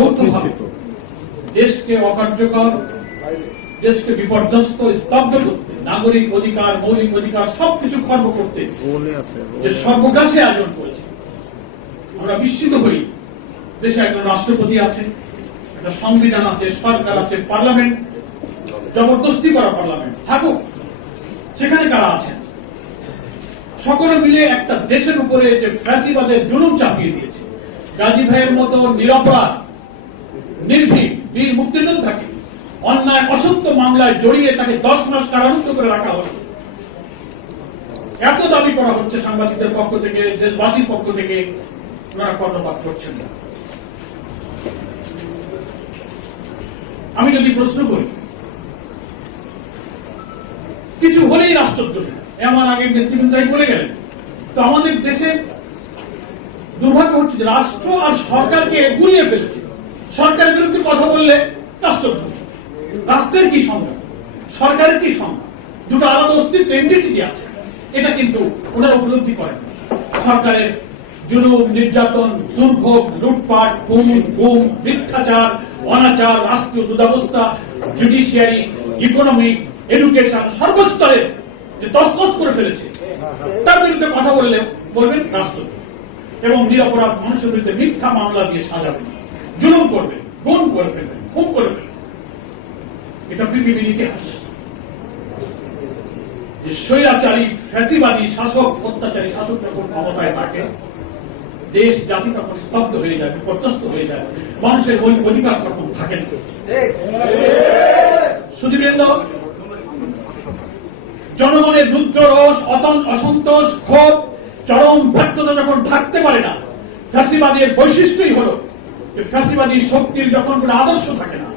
যৌথভাবে দেশকে অকার্যকর, দেশকে বিপর্যস্ত, স্তব্ধ করতে, নাগরিক অধিকার, মৌলিক অধিকার সবকিছু খর্ব করতে যে সর্বগ্রাসী আয়োজন করেছে। আমরা বিস্মিত হই। দেশে একজন রাষ্ট্রপতি আছে, একটা সংবিধান আছে, সরকার আছে, পার্লামেন্ট, জবরদস্তি করা পার্লামেন্ট থাকুক, সেখানে কারা আছেন? সকলে মিলে একটা দেশের উপরে যে ফ্যাসিবাদের জুলুম চাপিয়ে দিয়েছে। গাজী ভাইয়ের মতো নিরপরাধ, নির্ভীক বীর মুক্তিযোদ্ধাকে অন্যায় অসত্য মামলায় জড়িয়ে তাকে 10 মাস কারারুদ্ধ করে রাখা হল। এত দাবি করা হচ্ছে সাংবাদিকদের পক্ষ থেকে, দেশবাসীর পক্ষ থেকে, ওনারা কর্ণপাত করছেন না। আমি যদি প্রশ্ন করি, কিছু হলেই রাষ্ট্রদ্রোহী, এমন আগের নেতৃবৃন্দ বলে গেলেন, তো আমাদের দেশে দুর্ভাগ্য হচ্ছে যে রাষ্ট্র আর সরকারকে গুলিয়ে ফেলেছে। সরকারের বিরুদ্ধে কথা বললে রাষ্ট্রদ্রোহী। রাষ্ট্রের কি সংজ্ঞা, সরকারের কি সংজ্ঞা? দুটো আলাদা অস্তিত্ব, এন্টিটি আছে, এটা কিন্তু ওনারা উপলব্ধি করেন। সরকারের জুলুম, নির্যাতন, দুর্ভোগ, লুটপাট, খুন, গুম, মিথ্যাচার, অনাচার, রাষ্ট্রীয় দুরবস্থা, জুডিশিয়ারি, ইকোনমিক, এডুকেশন সর্বস্তরের যে তছনছ করে ফেলেছে, তার বিরুদ্ধে কথা বললে বলবেন রাষ্ট্রদ্রোহী। এবং নিরপরাধ মানুষের বিরুদ্ধে মিথ্যা মামলা দিয়ে সাজাবেন, জুলুম করবেন, গুম করে ফেলবেন, খুন করে ফেলবেন। এটা পৃথিবীর ইতিহাস। যে স্বৈরাচারী, ফ্যাসিবাদী শাসক, অত্যাচারী শাসক যখন ক্ষমতায় থাকে, দেশ জাতি তখন স্তব্ধ হয়ে যায়, বিপর্যস্ত হয়ে যায়, মানুষের মৌলিক অধিকার তখন থাকে না। সুধীবৃন্দ, জনগণের রুদ্র রোষ, অসন্তোষ, ক্ষোভ, চরম ব্যর্থতা যখন থাকতে পারে না, ফ্যাসিবাদের বৈশিষ্ট্যই হল যে ফ্যাসিবাদী শক্তির যখন কোন আদর্শ থাকে না,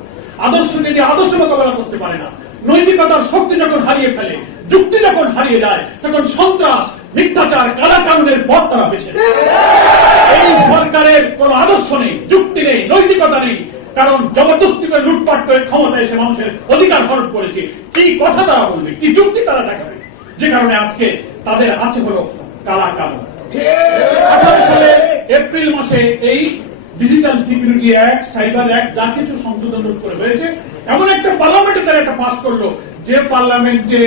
আদর্শকে দিয়ে আদর্শ মোকাবেলা করতে পারে না, নৈতিকতার শক্তি যখন হারিয়ে ফেলে, যুক্তি যখন হারিয়ে যায়, তখন সন্ত্রাস, মিথ্যাচার, কালা কানুনের পথ তারা বেছে নেয়। এই সরকারের কোন আদর্শ নেই, যুক্তি নেই, নৈতিকতা নেই, কারণ জবরদস্তি করে লুটপাট করে ক্ষমতায় এসে মানুষের অধিকার হরণ করেছে। কি কথা তারা বলবে, কি যুক্তি তারা দেখাবে? যে কারণে আজকে তাদের আছে হলো কালা কানুন। 18 সালে এপ্রিল মাসে এই digital security act, cyber act যা কিছু সংশোধন করে হয়েছে, এমন একটা পার্লামেন্টে তারা একটা পাস করলো যে পার্লামেন্টে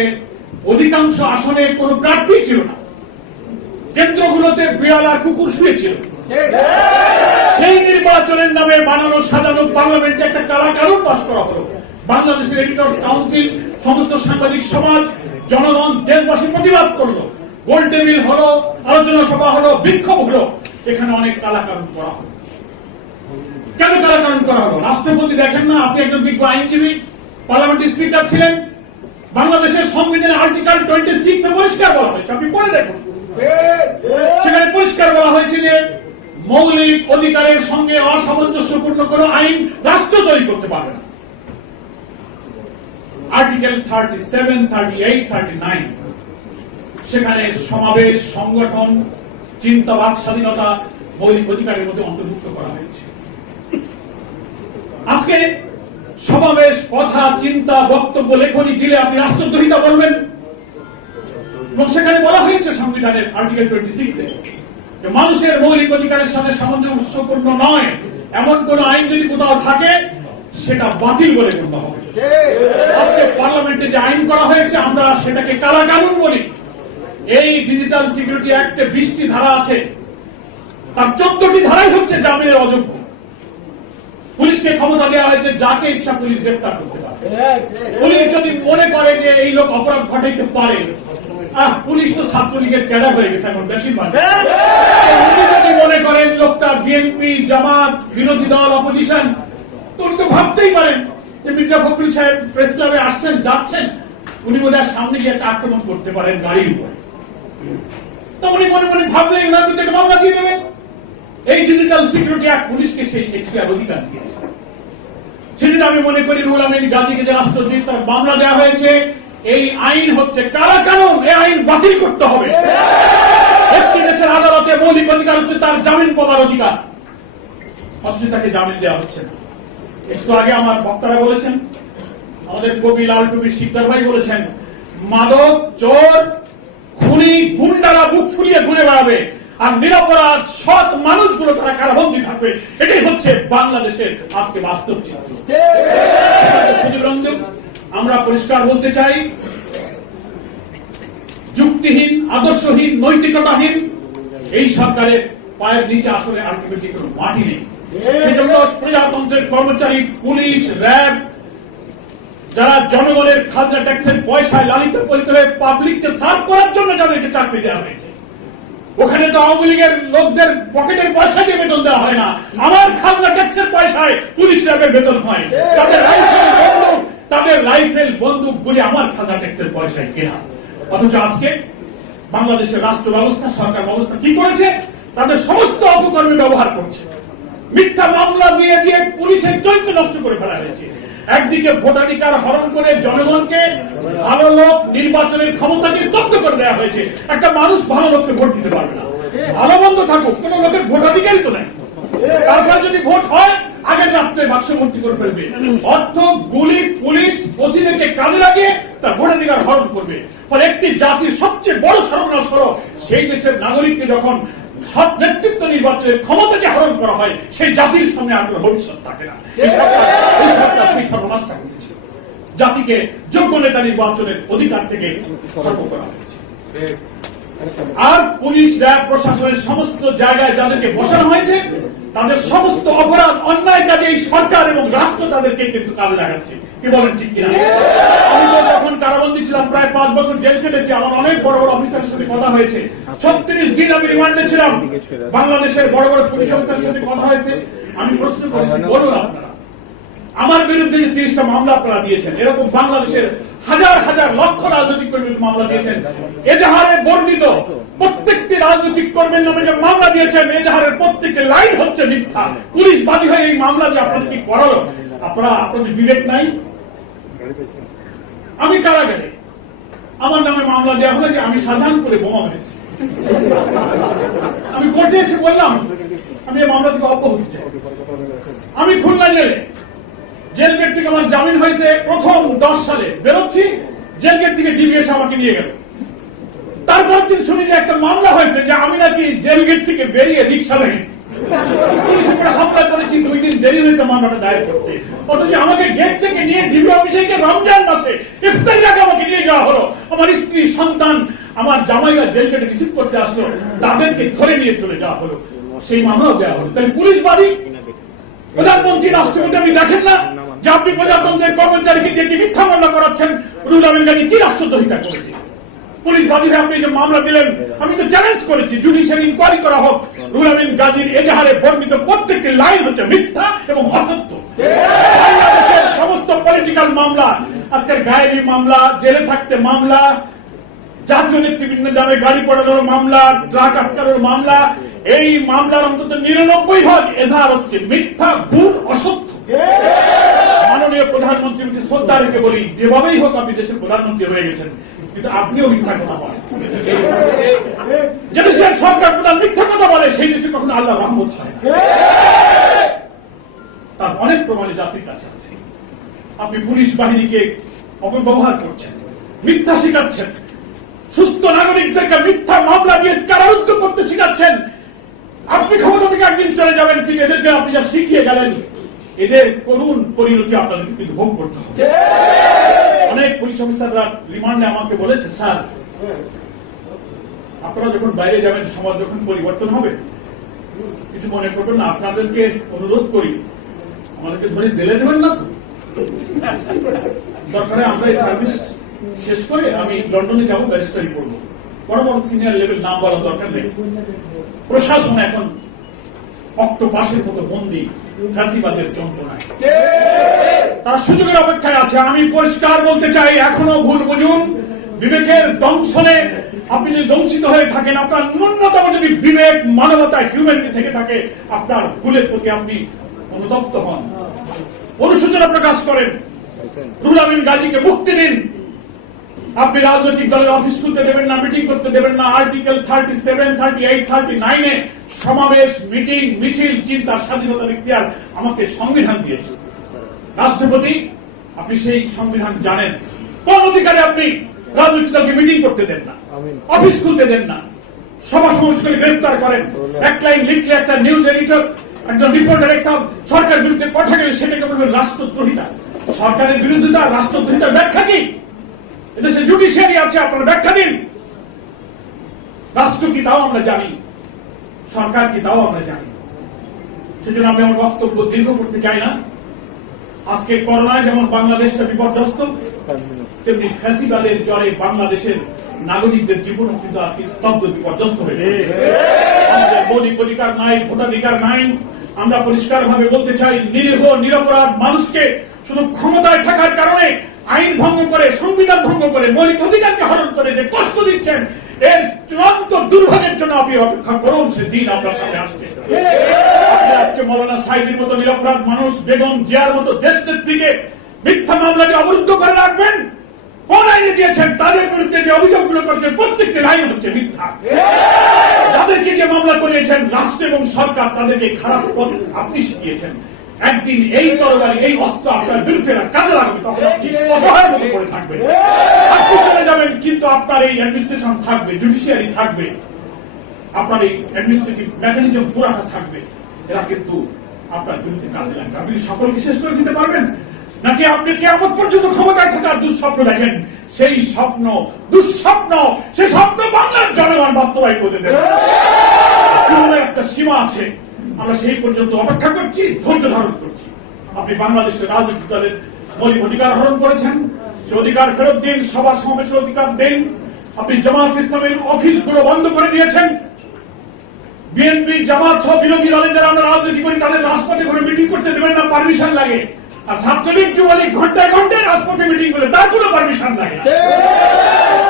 অধিকাংশ আসনে কোন প্রার্থী ছিল না, কেন্দ্রগুলোতে বিড়াল আর কুকুর শুয়েছিল। সেই নির্বাচনের নামে বানানো সাজানো পার্লামেন্টে একটা কালা কানুন পাস করা হলো। বাংলাদেশের এডিটর্স কাউন্সিল, সমস্ত সাংবাদিক সমাজ, জনগণ, দেশবাসী প্রতিবাদ করলো। গোল টেবিল হলো, আলোচনা সভা হলো, বিক্ষোভ হলো, এখানে অনেক কালা কানুন করা হলো। কেন কালা কানুন করা হলো? রাষ্ট্রপতি দেখেন না, আপনি একজন বিজ্ঞ আইনজীবী, পার্লামেন্টের স্পিকার ছিলেন, বাংলাদেশের সংবিধানে আর্টিকেল 26 এ পরিষ্কার বলা হয়েছে, আপনি পড়ে দেখুন। সেখানে পরিষ্কার বলা হয়েছে যে মৌলিক অধিকারের সঙ্গে অসামঞ্জস্যপূর্ণ কোন আইন রাষ্ট্র তৈরি করতে পারবে না। আর্টিকেল 37, 38, 39 সেখানে সমাবেশ, সংগঠন, চিন্তাবাদ স্বাধীনতা মৌলিক অধিকারের মধ্যে অন্তর্ভুক্ত করা হয়েছে। আজকে সমাবেশ, কথা, চিন্তা, বক্তব্য, লেখনী দিলে আপনি রাষ্ট্রদ্রোহিতা বলবেন। এবং সেখানে বলা হয়েছে সংবিধানের আর্টিকেল 26 এ যে মানুষের মৌলিক অধিকারের সাথে সামঞ্জস্যপূর্ণ নয় এমন কোন আইন যদি কোথাও থাকে, সেটা বাতিল বলে গণ্য হবে। আজকে পার্লামেন্টে যে আইন করা হয়েছে, আমরা সেটাকে কালা কানুন বলি। এই ডিজিটাল সিকিউরিটি অ্যাক্টে 20টি ধারা আছে, তার 14টি ধারাই হচ্ছে জামিনের অযোগ্য। পুলিশকে ক্ষমতা দেওয়া হয়েছে যাকে ইচ্ছা পুলিশ গ্রেফতার করতে পারে। পুলিশ যদি মনে করে যে এই লোক অপরাধ ঘটাইতে পারে, পুলিশ তো ছাত্রলীগের ক্যাডার হয়ে গেছে এখন বেশিরভাগ। উনি যদি মনে করেন লোকটা বিএনপি, জামাত, বিরোধী দল, অপোজিশন, তো উনি তো ভাবতেই পারেন যে মির্জা ফখরুল সাহেব প্রেস ক্লাবে আসছেন, যাচ্ছেন, উনি বোধহয় সামনে গিয়ে একটা আক্রমণ করতে পারেন গাড়ির উপরে। তো উনি মনে মনে ভাবলেন ওনার বিরুদ্ধে মামলা দিয়ে দেবেন। এই ডিজিটাল সিকিউরিটি অ্যাক্ট পুলিশকে সেই এখতিয়ার অধিকার দিয়েছে। সেদিন আমি মনে করি রুহুল আমিন গাজীকে যে রাষ্ট্রদ্রোহী তার মামলা দেওয়া হয়েছে, এই আইন হচ্ছে কালা কানুন, এই আইন বাতিল করতে হবে। একটি দেশের আদালতে মৌলিক অধিকার হচ্ছে তার জামিন পাওয়ার অধিকার, অথচ তাকে জামিন দেওয়া হচ্ছে না। একটু আগে আমার বক্তারা বলেছেন, আমাদের কবি লাল টুপির শিকদার ভাই বলেছেন, মাদক, চোর, খুনি, গুন্ডারা বুক ফুলিয়ে ঘুরে বেড়াবে, আর নিরপরাধ সৎ মানুষগুলো তারা কারাবন্দী থাকবে। এটাই হচ্ছে বাংলাদেশের আজকে বাস্তব চিত্র। আমরা পরিষ্কার বলতে চাই, যুক্তিহীন, আদর্শহীন, নৈতিকতাহীন এই সরকারের পায়ের নিচে আসলে আলটিমেটলি কোনো মাটি নেই। সেজন্য প্রজাতন্ত্রের কর্মচারী, পুলিশ, র্যাব, যারা জনগণের খাজনা ট্যাক্সের পয়সায় লালিত পালিত হয়ে পাবলিককে সার্ভ করার জন্য যাদেরকে চাকরি দেওয়া হয়েছে, ওখানে তো আওয়ামী লীগের লোকদের পকেটের পয়সা দিয়ে বেতন দেওয়া হয় না, আমার খাজনা ট্যাক্সের পয়সায় পুলিশ র্যাবের বেতন হয়। তাদের রাইফেল বন্দুক গুলি আমার খাজনা ট্যাক্সের পয়সায় কেনা। অথচ আজকে বাংলাদেশের রাষ্ট্র ব্যবস্থা, সরকার ব্যবস্থা কি করেছে? তাদের সমস্ত অপকর্মে ব্যবহার করছে। মিথ্যা মামলা দিয়ে দিয়ে পুলিশের চরিত্র নষ্ট করে ফেলা হয়েছে। একদিকে ভোটাধিকার হরণ করে জনগণকে, ভালো লোক নির্বাচনের ক্ষমতাকে স্তব্ধ করে দেওয়া হয়েছে। একটা মানুষ ভালো লোককে ভোট দিতে পারবে না, ভালো মন্দ থাকুক, কোন লোকের ভোটাধিকারই তো নেই। তারপর যদি ভোট হয় আগের রাত্রে বাক্স ভর্তি করে ফেলবে। অর্থ গুলি পুলিশ ওসিদেরকে কাজে লাগিয়ে তার ভোটাধিকার হরণ করবে। ফলে একটি জাতির সবচেয়ে বড় সর্বনাশ হলো সেই দেশের নাগরিককে যখন সৎ নেতৃত্ব নির্বাচনের ক্ষমতাকে হরণ করা হয়, সেই জাতির সামনে আর কোনো ভবিষ্যৎ থাকে না। এই সরকার সেই সর্বনাশটা করেছে। জাতিকে যোগ্য নেতা নির্বাচনের অধিকার থেকে সর্ব করা হয়েছে। আর পুলিশ, র্যাব, প্রশাসনের সমস্ত জায়গায় যাদেরকে বসানো হয়েছে, তাদের সমস্ত অপরাধ, অন্যায় কাজে এই সরকার এবং রাষ্ট্র তাদেরকে কিন্তু কাজে লাগাচ্ছে। কি বলেন, ঠিক কিনা? আমি তো যখন কারাবন্দী ছিলাম, প্রায় 5 বছর জেল কেটেছি, আমার অনেক বড় বড় অফিসারের সাথে কথা হয়েছে। 36 দিন আমি রিমান্ডে ছিলাম। বাংলাদেশের বড় বড় পুলিশ অফিসারের সাথে কথা হয়েছে। আমি প্রশ্ন করেছি, বলুন আপনারা আমার বিরুদ্ধে যে 30টা মামলা আপনারা দিয়েছেন, এরকম বাংলাদেশের হাজার হাজার লক্ষ রাজনৈতিক কর্মীর মামলা দিয়েছেন। এজাহারে বর্ণিত প্রত্যেকটি রাজনৈতিক কর্মীর নামে যে মামলা দিয়েছেন, এজাহারের প্রত্যেকটি লাইন হচ্ছে মিথ্যা। পুলিশ বাদী হয়ে এই মামলা যে আপনাদের কি করালো, আপনাদের বিবেক নাই? আমি কারাগারে আমার নামে মামলা দেওয়া হলো যে আমি সাজান করে বোমা মেরেছি। আমি কোর্টে এসে বললাম আমি এই মামলা থেকে অব্যাহতি চাই। আমি খুলনা জেল গেট থেকে আমার জামিন হয়েছে প্রথম 10 সালে, বেরোচ্ছি জেল গেট থেকে ডিবি এসে আমাকে নিয়ে গেল। তারপর দিন শুনি যে একটা মামলা হয়েছে যে আমি নাকি জেল গেট থেকে বেরিয়ে রিক্সা ভেঙেছি। পুলিশ উপরে হামলা করেছি, 2 দিন দেরি হয়েছে মামলাটা দায়ের করতে। অথচ আমাকে গেট থেকে নিয়ে ডিবি অফিসে গিয়ে রমজান মাসে ইফতারির আগে আমাকে নিয়ে যাওয়া হলো। আমার স্ত্রী, সন্তান, আমার জামাইরা জেল গেটে রিসিভ করতে আসলো, তাদেরকে ধরে নিয়ে চলে যাওয়া হলো, সেই মামলাও দেওয়া হলো। তাহলে পুলিশ বাদী। প্রধানমন্ত্রী, রাষ্ট্রপতি আপনি দেখেন না যে আপনি প্রজাতন্ত্রের কর্মচারীকে দিয়ে কি মিথ্যা মামলা করাচ্ছেন? রুহুল আমিন গাজী কি রাষ্ট্রদ্রোহিতা করেছে? পুলিশ বাদী হয়ে আপনি যে মামলা দিলেন, আমি তো চ্যালেঞ্জ করেছি জুডিশিয়াল ইনকোয়ারি করা হোক। রুহুল আমিন গাজীর এজাহারে বর্ণিত প্রত্যেকটি লাইন হচ্ছে মিথ্যা এবং অসত্য। বাংলাদেশের সমস্ত পলিটিক্যাল মামলা, আজকের গায়েবী মামলা, জেলে থাকতে মামলা, জাতীয় নেতৃবৃন্দের নামে গাড়ি পড়ানোর মামলা, ট্রাক আটকানোর মামলা, এই মামলার অন্তত 99% এজাহার হচ্ছে মিথ্যা, ভুল, অসত্য। মাননীয় প্রধানমন্ত্রীকে শ্রদ্ধা রেখে বলি, যেভাবেই হোক আপনি দেশের প্রধানমন্ত্রী হয়ে গেছেন, কিন্তু আপনিও মিথ্যা কথা বলেন। যে দেশের সরকার প্রধান মিথ্যা কথা বলে, সেই দেশে কখনো আল্লাহ রহমত হয়। তার অনেক প্রমাণে জাতির কাছে আছে। আপনি পুলিশ বাহিনীকে অপব্যবহার করছেন, মিথ্যা শিখাচ্ছেন, সুস্থ নাগরিকদেরকে মিথ্যা মামলা দিয়ে কারারুদ্ধ করতে শিখাচ্ছেন। আপনি ক্ষমতা থেকে একদিন চলে যাবেন, কিন্তু এদেরকে আপনি যা শিখিয়ে গেলেন, এদের করুণ পরিণতি আপনাদেরকে কিন্তু ভোগ করতে হবে। অনেক পুলিশ অফিসাররা রিমান্ডে আমাকে বলেছে, স্যার আপনারা যখন বাইরে যাবেন, সমাজ যখন পরিবর্তন হবে, কিছু মনে করবেন না, আপনাদেরকে অনুরোধ করি আমাদেরকে ধরে জেলে দেবেন না তো। দরকারে আমরা এই সার্ভিস শেষ করে আমি লন্ডনে যাবো, ব্যারিস্টারি করবো। বড় বড় সিনিয়র লেভেল নাম বলার দরকার নেই। প্রশাসন এখন অক্টোপাসের মতো বন্দী ফ্যাসিবাদের যন্ত্রণায়, তারা সুযোগের অপেক্ষায় আছে। আমি পরিষ্কার বলতে চাই, এখনো ভুল বুঝুন, বিবেকের দংশনে আপনি যদি দংশিত হয়ে থাকেন, আপনার ন্যূনতম যদি বিবেক, মানবতা, হিউম্যানিটি থেকে থাকে, আপনার ভুলের প্রতি আপনি অনুতপ্ত হন, অনুশোচনা প্রকাশ করেন। রুহুল আমিন গাজীকে মুক্তি দিন। আপনি রাজনৈতিক দলের অফিস খুলতে দেবেন না, মিটিং করতে দেবেন না। আর্টিকেল 37, 38, 39-এ সমাবেশ, মিটিং, মিছিল, চিন্তার স্বাধীনতার ইখতিয়ার আমাকে সংবিধান দিয়েছে। রাষ্ট্রপতি, আপনি সেই সংবিধান জানেন। কোন অধিকারে আপনি রাজনৈতিক দলকে মিটিং করতে দেন না, অফিস খুলতে দেন না? সভা সমাবেশ করে গ্রেফতার করেন, এক লাইন লিখলে একটা নিউজ এডিটর, একজন রিপোর্টার একটা সরকার বিরুদ্ধে কথা গেলে সেটাকে বলবেন রাষ্ট্রদ্রোহিতা। সরকারের বিরোধিতা রাষ্ট্রদ্রোহিতার ব্যাখ্যা কি? এদেশে জুডিশিয়ারি আছে, আপনারা ব্যাখ্যা দিন। রাষ্ট্র কি তাও আমরা জানি, সরকার কি তাও আমরা জানি। সেজন্য আমি আমার বক্তব্য দীর্ঘ করতে চাই না। আজকে করোনায় যেমন বাংলাদেশটা বিপর্যস্ত, তেমনি ফ্যাসিবাদের জ্বরে বাংলাদেশের নাগরিকদের জীবন কিন্তু আজকে স্তব্ধ, বিপর্যস্ত হয়ে গেছে। আমাদের মৌলিক অধিকার নাই, ভোটাধিকার নাই। আমরা পরিষ্কার ভাবে বলতে চাই, নিরীহ নিরপরাধ মানুষকে শুধু ক্ষমতায় থাকার কারণে আইন ভঙ্গ করে, সংবিধান ভঙ্গ করে, মৌলিক অধিকারকে হরণ করে যে কষ্ট দিচ্ছেন, এর চূড়ান্ত দুর্ভাগ্যের জন্য আপনি অপেক্ষা করুন, সে দিন আপনার সামনে আসবে। আপনি আজকে মৌলানা সাইদির মতো নিরপরাধ মানুষ, বেগম জিয়ার মতো দেশ নেত্রীকে মিথ্যা মামলাকে অবরুদ্ধ করে রাখবেন? কোন আইনে দিয়েছেন? তাদের বিরুদ্ধে যে অভিযোগগুলো করেছেন প্রত্যেকটি আইন হচ্ছে মিথ্যা। যাদেরকে যে মামলা করিয়েছেন রাষ্ট্র এবং সরকার, তাদেরকে খারাপ পথ আপনি শিখিয়েছেন। একদিন এই তরবারি, এই অস্ত্র আপনার বিরুদ্ধে কাজে লাগবে, তখন আপনি অসহায়ের মতো করে থাকবেন। আপনি চলে যাবেন, কিন্তু আপনার এই অ্যাডমিনিস্ট্রেশন থাকবে, জুডিশিয়ারি থাকবে, আপনার এই অ্যাডমিনিস্ট্রেটিভ মেকানিজম পুরাটা থাকবে। এরা কিন্তু আপনার বিরুদ্ধে কাজে লাগবে। আপনি সকলকে শেষ করে দিতে পারবেন, নাকি আপনি কিয়ামত পর্যন্ত ক্ষমতায় থাকার দুঃস্বপ্ন দেখেন? সেই স্বপ্ন দুঃস্বপ্ন, সে স্বপ্ন বাংলার জনগণ বাস্তবায়িত হতে দেবে। চুলের একটা সীমা আছে, আমরা সেই পর্যন্ত অপেক্ষা করছি, ধৈর্য ধারণ করছি। আপনি বাংলাদেশের রাজনৈতিক দলের মৌলিক অধিকার হরণ করেছেন, সে অধিকার ফেরত দিন, সভা সমাবেশের অধিকার দিন। আপনি জামাত ইসলামের অফিসগুলো বন্ধ করে দিয়েছেন। বিএনপি জামাত সহ বিরোধী দলে যারা আমরা রাজনীতি করি, তাদের রাজপথে করে মিটিং করতে দেবেন না, পারমিশন লাগে। আর ছাত্রলীগ যুবলীগ ঘন্টায় ঘন্টায় রাজপথে মিটিং করে, তার কোনো পারমিশন লাগে।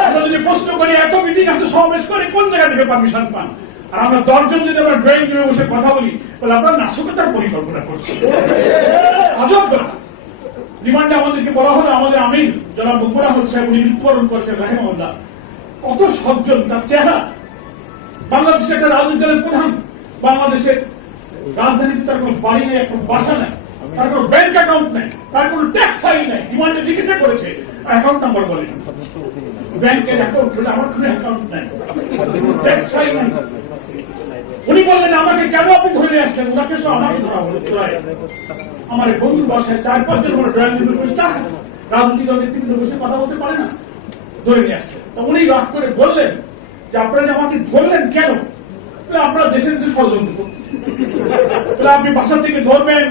আমরা যদি প্রশ্ন করি, এত মিটিং এত সমাবেশ করে কোন জায়গা থেকে পারমিশন পান? আর আমরা 10 জন যদি আমরা ড্রয়িং রুমে বসে কথা বলি, বলে আপনার নাশকতার পরিকল্পনা করছি। আজব কথা। রিমান্ডে আমাদেরকে বলা হলো, আমাদের আমিন জনাব মুকুল আহমদ সাহেব, উনি মৃত্যুবরণ করেছেন রাহিমাহুল্লাহ। কত সজ্জন তার চেহারা। বাংলাদেশের একটা রাজনৈতিক দলের প্রধান, বাংলাদেশের রাজধানীতে তার কোন বাড়ি নেই, একটা বাসা নেই, তার কোন ব্যাংক অ্যাকাউন্ট নেই, তার কোন ট্যাক্স ফাইল নেই। রিমান্ডে চিকিৎসা করেছে, অ্যাকাউন্ট নাম্বার বলেন, ব্যাংকের অ্যাকাউন্ট হলে আমার কোনো অ্যাকাউন্ট নেই, ট্যাক্স ফাইল নেই। উনি বললেন, আমাকে কেন আপনি ধরে নিয়ে আসছেন? ওনাকে সব আমাকে ধরা হলো। আমার বন্ধুর বাসায় 4-5 জন ড্রয়িং রুমে বসে রাজনৈতিক দল নেতৃত্ব বসে কথা বলতে পারে না, ধরে নিয়ে আসছেন। তো উনি রাগ করে বললেন যে আপনারা যে আমাকে ধরলেন কেন? আপনারা দেশের কিন্তু ষড়যন্ত্র করতেছেন। আপনি বাসা থেকে ধরবেন,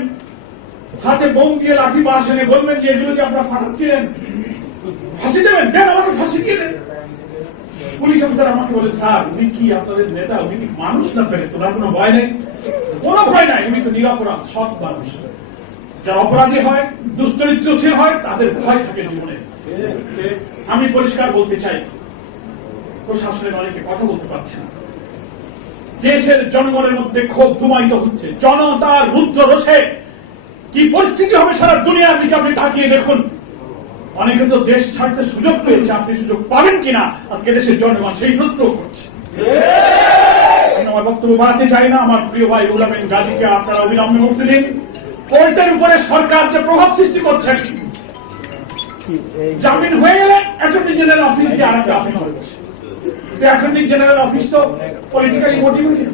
হাতে বোম দিয়ে লাঠি বাস এনে বলবেন যে এগুলো যে আপনারা ফাটাচ্ছিলেন, ফাঁসি দেবেন, দেন আমাকে ফাঁসি দিয়ে দেন। পুলিশ অফিসার আমাকে বলে, স্যার উনি কি আপনাদের নেতা? উনি কি মানুষ না ফেরে? তোনার কোনো ভয় নেই? কোনো ভয় নাই, উনি তো নিরপরাধ সৎ মানুষ। যারা অপরাধী হয়, দুশ্চরিত্রশীল হয়, তাদের ভয় থাকে জীবনে। আমি পরিষ্কার বলতে চাই, প্রশাসনের অনেকে কথা বলতে পারছে না। দেশের জনগণের মধ্যে ক্ষোভ ধুমায়িত হচ্ছে, জনতার রুদ্ধ রোষে কি পরিস্থিতি হবে সারা দুনিয়ার দিকে আপনি তাকিয়ে দেখুন। অনেকে তো দেশ ছাড়তে সুযোগ পেয়েছে, আপনি সুযোগ পাবেন কিনা আজকে দেশের জনগণ সেই প্রশ্ন করছে। আমি আমার বক্তব্য বাড়াতে চাই না। আমার প্রিয় ভাই রুহুল আমিন গাজীকে আপনারা অবিলম্বে মুক্তি দিন। কোর্টের উপরে সরকার যে প্রভাব সৃষ্টি করছেন, জামিন হয়ে গেলে অ্যাটর্নি জেনারেল অফিস দিয়ে আরেকটা আপিল হবে। অ্যাটর্নি জেনারেল অফিস তো পলিটিক্যালি মোটিভেটেড।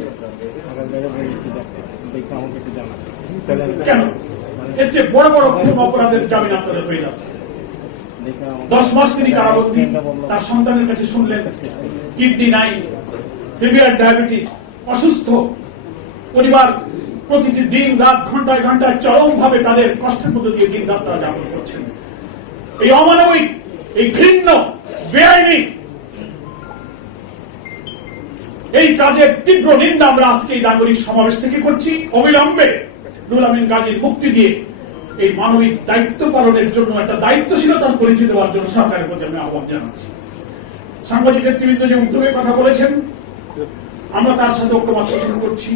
কেন? এর চেয়ে বড় বড় খুন অপরাধের জামিন আপনাদের হয়ে যাচ্ছে। 10 মাস তিনি কারাবন্দী। তার সন্তানের কাছে শুনলেন কিডনি নাই, সিভিয়ার ডায়াবেটিস, অসুস্থ পরিবার, প্রতিটি দিন রাত ঘন্টায় ঘন্টায় চরম ভাবে তাদের কষ্টের মধ্যে দিয়ে দিন রাত তারা যাপন করছেন। এই অমানবিক, এই ঘৃণ্য, বেআইনি এই কাজের তীব্র নিন্দা আমরা আজকে এই নাগরিক সমাবেশ থেকে করছি। অবিলম্বে রুহুল আমিন গাজীর মুক্তি দিয়ে এই মানবিক দায়িত্ব পালনের জন্য একটা দায়িত্বশীলতার পরিচয় দেওয়ার জন্য সরকারের প্রতি আমি আহ্বান জানাচ্ছি। সাংবাদিক নেতৃবৃন্দ যে উদ্যোগের কথা বলেছেন, আমরা তার সাথে ঐক্যমত পোষণ করছি।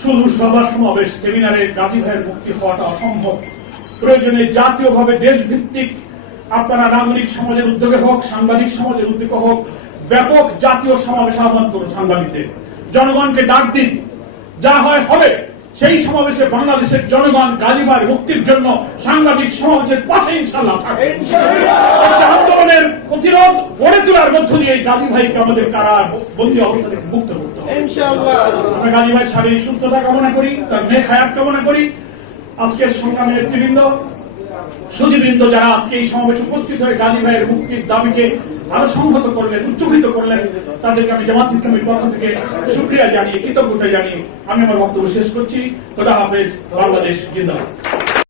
শুধু সভা সমাবেশ, সেমিনারে গাজী ভাইয়ের মুক্তি হওয়াটা অসম্ভব। প্রয়োজনে জাতীয়ভাবে দেশভিত্তিক আপনারা নাগরিক সমাজের উদ্যোগে হোক, সাংবাদিক সমাজের উদ্যোগে হোক, ব্যাপক জাতীয় সমাবেশ আহ্বান করুন। সাংবাদিকদের, জনগণকে ডাক দিন, যা হয় হবে। সেই সমাবেশে বাংলাদেশের জনগণ গাজী ভাইয়ের মুক্তির জন্য সাংবাদিক সমাবেশের পাশে ইনশাআল্লাহ থাকবে। আন্দোলনের প্রতিরোধ গড়ে তোলার মধ্য দিয়ে গাজী ভাইকে আমাদের কারা বন্দী অবস্থা থেকে মুক্ত করতে হবে। আমরা গাজী ভাইয়ের শারীরিক সুস্থতা কামনা করি, তার নেক হায়াত কামনা করি। আজকের সংগ্রামী নেতৃবৃন্দ, সুধীবৃন্দ যারা আজকে এই সমাবেশে উপস্থিত হয়ে গাজী ভাইয়ের মুক্তির দাবিকে আরো সংহত করলেন, উচ্চকিত করলেন, তাদেরকে আমি জামাত ইসলামের পক্ষ থেকে শুকরিয়া জানিয়ে, কৃতজ্ঞতা জানিয়ে আমি আমার বক্তব্য শেষ করছি। খোদা হাফেজ। বাংলাদেশ জিন্দাবাদ।